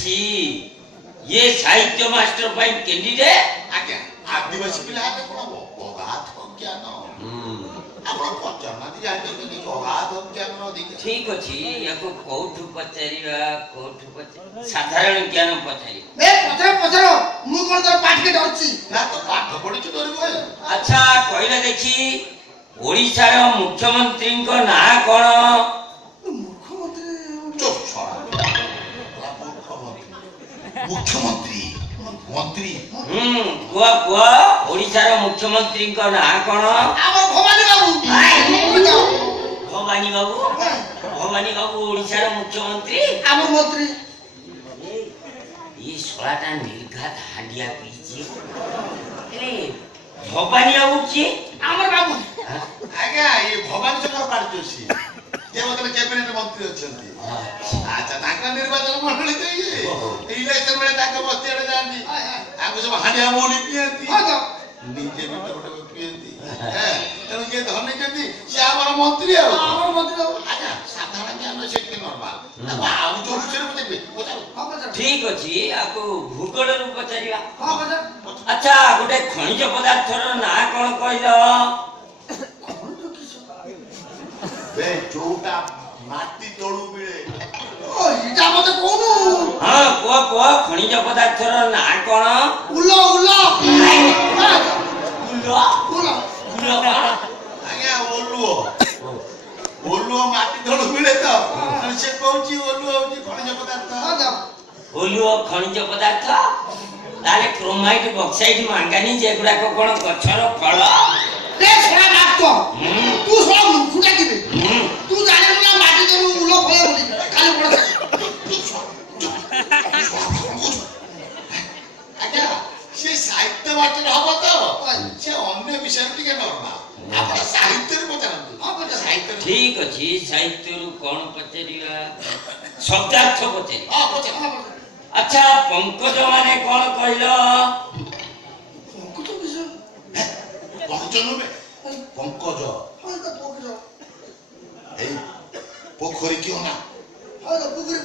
छि ये साहित्य मास्टर पाई कैंडिडेट आज्ञा आदिवासी पिला हाते कोन अगाध ज्ञान आपण पचना दी जाते कि अगाध ज्ञान अधिक ठीक अछि याको कोठु पचारिबा साधारण ज्ञान पचारि ए पचरो मु कोन तर पाठ के डरछि ना तो पाठ पढि छु डरबो अच्छा कहले देखि ओडिसा रो मुख्यमंत्री को ना कोन मुख्यमंत्री चुप छोड़ा मुख्यमंत्री मंत्री कुआ ओडिसा रो मुख्यमंत्री को ना कोन हमर भवानी बाबू ओडिसा रो मुख्यमंत्री हमर मंत्री ये सोलाटा निर्घात हांडिया पीची ए भवानी बाबू की हमर बाबू आज्ञा ये भवानी शंकर पार्टी जे मतलब कैबिनेट मंत्री अछंती अच्छा ताका निर्वाचन मंडली देई इलेक्शन में ताका बस्ती आड़े जांदी आगु सब हानिया मोली पियंती हां तो डीजे में तो पियंती तेणु ये धनी जंती से हमर मंत्री आ हमर मंत्री आज्ञा साधारण ज्ञान से कि नॉर्मल आउ जो विषय में बताओ ठीक अछि आको भूगोल रू पचारिया हां बजा अच्छा गोटे खनिज पदार्थ रो ना कोन कहलो बे जोटा माटी तळू मिले ओ इटा मते कोनु हां को खनिज पदार्थ रो ना कोन उल्लो आज्ञा ओलुओ माटी तळू मिले तो से कहूची ओलुओ होची खनिज पदार्थ हां तो ओलुओ खनिज पदार्थ ताले क्रोमाइट बॉक्साइट मांगानी जेगुडा को कोन गछर फल रे छड़ा डाक्टर तू सोला मुखुटा किबे तू जाने ना माटी दरु उल्लो फले बोली खाली पड़ आज्ञा से साहित्य मास्टर हबो तो से अन्य विषय टिके नॉर्मल आपण साहित्य रे पचारंतु हां बता साहित्य ठीक अछि साहित्य रू कोन पचारिया शब्दार्थ पचारि हां पचार अच्छा पंकज माने कोन कहलो पंकज विषय पंकज नुबे पंकज हां तो पंकज ए पोखरी क्यों ना हां तो पुगरी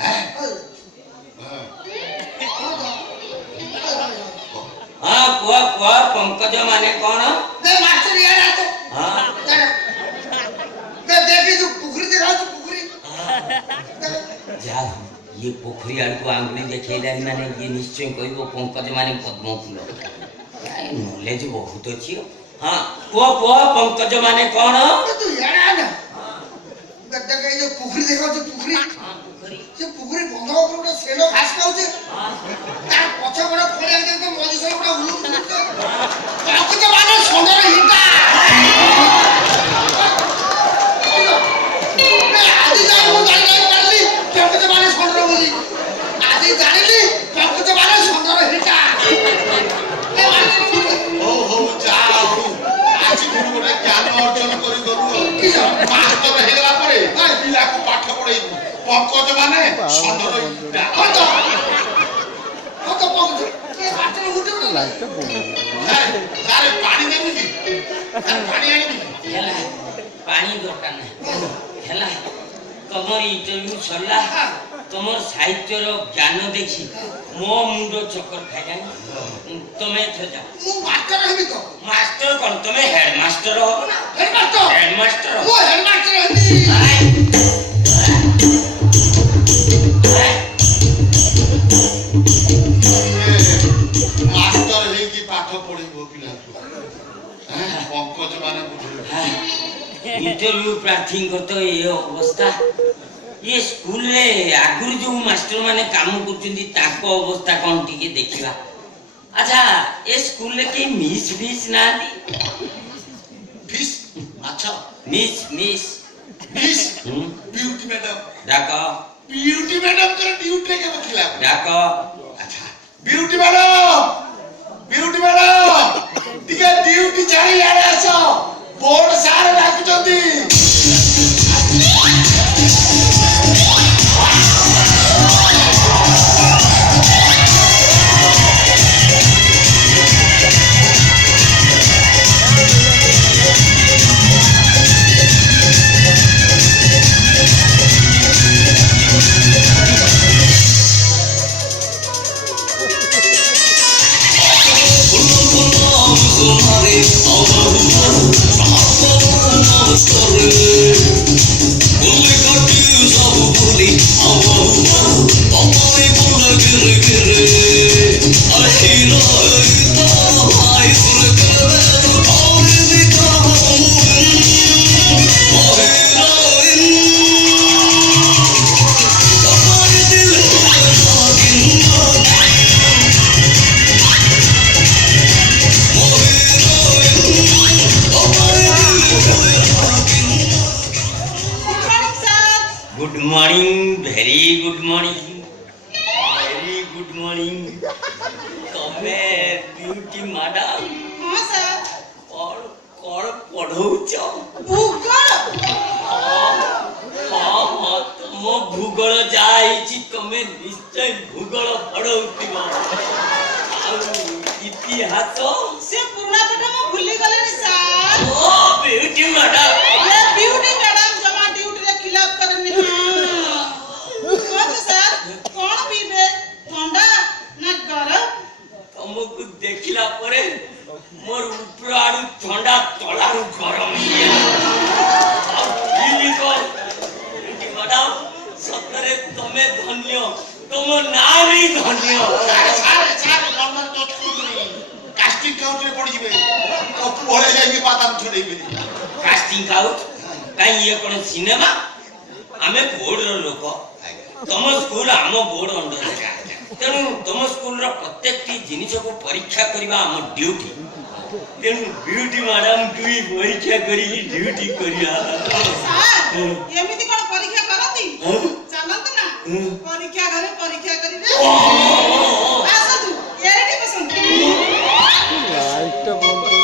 हैं हां हां कुआ पंकज माने कोन दे मास्टर यार आ तो हां दे देखी जो पुगरी देखा तो पुगरी जा ये पोखरी आड़ को आंगुली देखैला माने ये निश्चय कहबो पंकज माने पद्म फूल काय नॉलेज बहुत अछि हां कुआ पंकज माने कोन तू यार आ ना गड्ढा के जो पुगरी देखा तो पुगरी हां पोखरी से पुगरी बंध ऊपर ଗୋଟେ ସେଲ ଘାସ ଖାଉଛେ ତାର ପଛ ଗୋଡ ଫଳିଆ ଦେ ତ ମଝି ସରେ ଗୋଟେ ଉଲୁ ତାକୁ ତ ମାନେ ସୁନ୍ଦର ହିଟା ଆଜି ଯାଇ ମୁଁ ଜାଣି ପାରିଲି ତାକୁ ତ ମାନେ ସୁନ୍ଦର ବୋଲି ଆଜି ଜାଣିଲି ତାକୁ ତ ମାନେ ସୁନ୍ଦର ହିଟା हो जाओ आज दिन गोटे ज्ञान अर्जन करी गरु मास्टर हेला परे पिला को पाठ पढै पंकज माने सुंदर इटा हतो पंकज के मास्टर उठे लाइट अरे पानी देबी की पानी आइबी हेला पानी दरकार नै हेला तमर इंटरव्यू सरला तमर साहित्य रो ज्ञान देखि मो मुंडो चक्कर खाइलानी तमे थजा मु मास्टर हेबी तो मास्टर कोन तमे हेड मास्टर हो ना हेड मास्टर मु हेड मास्टर हेबी मास्टर हे की पाठ पढैबो पिला पंकज माने बुझले इंटरव्यू प्रार्थी को तो ये अवस्था ये स्कूल रे आगुर जो मास्टर माने काम करचुंदी ताको अवस्था कोन टिके देखिबा अच्छा ये स्कूल रे के मिस ना दी फिश अच्छा मिस फिश ब्यूटी मैडम डाको ब्यूटी मैडम कर ड्यूटी के बखिला डाको अच्छा ब्यूटी मैडम टिके ड्यूटी जाई आरे आसो बोर्ड सारे डाकुचंदी मॉर्निंग तमे ब्यूटी मैडम हाँ सर और कौन पढ़ौच भूगोल हाँ तुम भूगोल जाइछि तमे निश्चय भूगोल पढ़ौथिब इतिहास से पुराना पाठ मो भूली गले सर ओ ब्यूटी मैडम ये ब्यूटी मैडम जमा ड्यूटी रे खिलाफ करनी हां कौन सर कौन पीबे ठंडा ना गरम तुमको देखिला परे मोर ऊपर आड़ू ठंडा तलारू गरम मैडम सतरे तमे धन्य तुम ना भी धन्य सारे नॉर्मल तो छुड़नी कास्टिंग काउंट रे पड़ जिवे ओ पड़े जाई बादाम छुड़ेबे कास्टिंग आउट काई ये कोन सिनेमा आमे बोर्ड रो लोक तम स्कूल आम बोर्ड अंडर तेणु तुम स्कूल रो प्रत्येक जिनिस को परीक्षा करबा आम ड्यूटी तेणु ब्यूटी मैडम दुई परीक्षा करी ड्यूटी करिया सर एमिति कोन परीक्षा करती चलत ना परीक्षा घरे परीक्षा करिवे आसा तू एडी पसंद लाइट बंद कर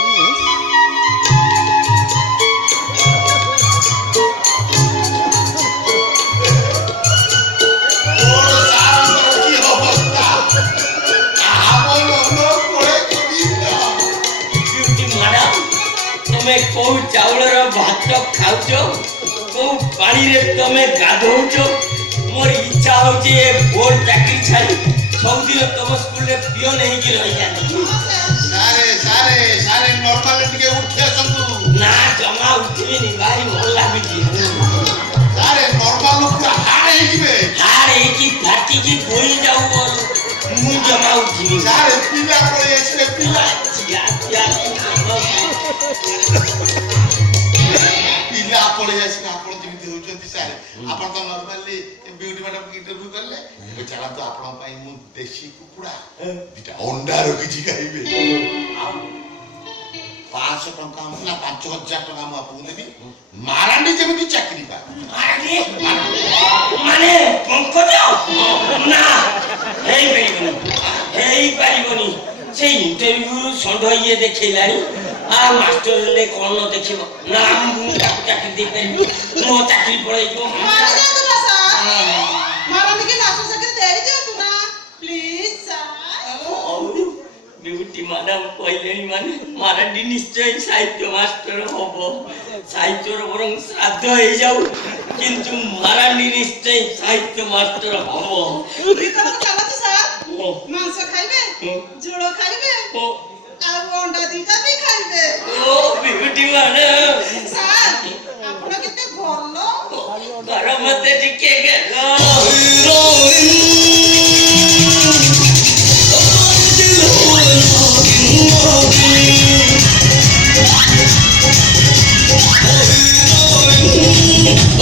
ओर सारा की अवस्था आमो नो पड़े किना ब्यूटी मैडम तमे को चावल रो भात खाउछ को पानी रे तमे गाधौछ मोर इच्छा हो जे बोर्ड चाकरी छाड़ी सब दिन तुम स्कूल रे पियो नहीं कि रही जानी सारे नॉर्मल टिके उठे संतु ना जमा उठबे नि भारी मन लाଗୁଛି सारे नॉर्मल पूरा हाड़ हे जिवे हार की फाटी की बोई जाऊ बोल मु जमा उठिनी सारे पिला पड़े एसले पिला या पिला पड़े एसले आपण जेमिति होचंती सारे आपण तो नॉर्मली ब्यूटी मैडम की इंटरव्यू करले ए चला तो आपण पई मु देशी कुकुड़ा दिटा अंडा रखिछि खाइबे 500 टंका ना 5000 टंका मु आपको देबी मारांडी जेमिति चाकरी पा मारे माने पंकज ना हेई पारिबनी से इंटरव्यू संढ ये देखैलानी आ मास्टर ले कोन देखिबो ना मु चाकरी दे परबी मो चाकरी पड़ै जो मार दे तू ना सर मारने की मास्टर से दे दे तू ना प्लीज सर ब्यूटी मैडम कहलेनी माने मारांडी निश्चय साहित्य मास्टर होबो साहित्य बरং श्राद्ध हो जाऊ किंतु मारांडी निश्चय साहित्य मास्टर होबो भीतर चला तो सर मांस खाइबे जोड़ो खाइबे ओ आ अंडा दीटा भी खाइबे ब्यूटी मैडम सर आपन केते भलो गरम मते टिके गेलो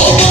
Oh